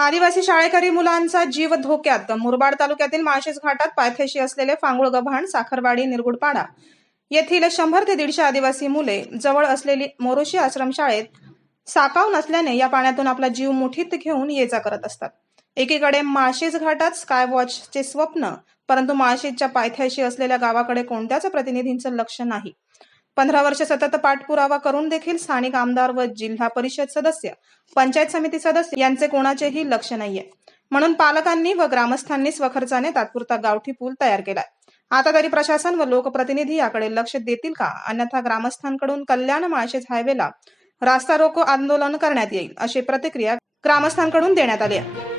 आदिवासी शाळेकरी मुलांचा जीव धोक्यात. मुरबाड तालुक्यातील माळशेज घाटात पायथ्याशी असलेले फांगुळ गव्हाण साखरवाडी निरगुडपाडा येथील शंभर ते दीडशे आदिवासी मुले जवळ असलेली मोरोशी आश्रमशाळेत साकाव नसल्याने या पाण्यातून आपला जीव मुठीत घेऊन ये जा करत असतात. एकीकडे माळशेज घाटात स्काय वॉचचे स्वप्न परंतु माळशेजच्या पायथ्याशी असलेल्या गावाकडे कोणत्याच प्रतिनिधींचं लक्ष नाही. पंधरा वर्ष सतत पाठपुरावा करून देखील स्थानिक आमदार व जिल्हा परिषद सदस्य पंचायत समिती सदस्य यांचे कोणाचेही लक्ष नाहीये. म्हणून पालकांनी व ग्रामस्थांनी स्वखर्चाने तात्पुरता गावठी पूल तयार केलाय. आता तरी प्रशासन व लोकप्रतिनिधी याकडे लक्ष देतील का? अन्यथा ग्रामस्थांकडून कल्याण माळशेज हायवेला रास्ता रोको आंदोलन करण्यात येईल अशी प्रतिक्रिया ग्रामस्थांकडून देण्यात आली आहे.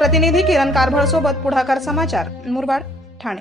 प्रतिनिधी किरण कारभाळ सोबत पुढाकार समाचार मुरबाड ठाणे.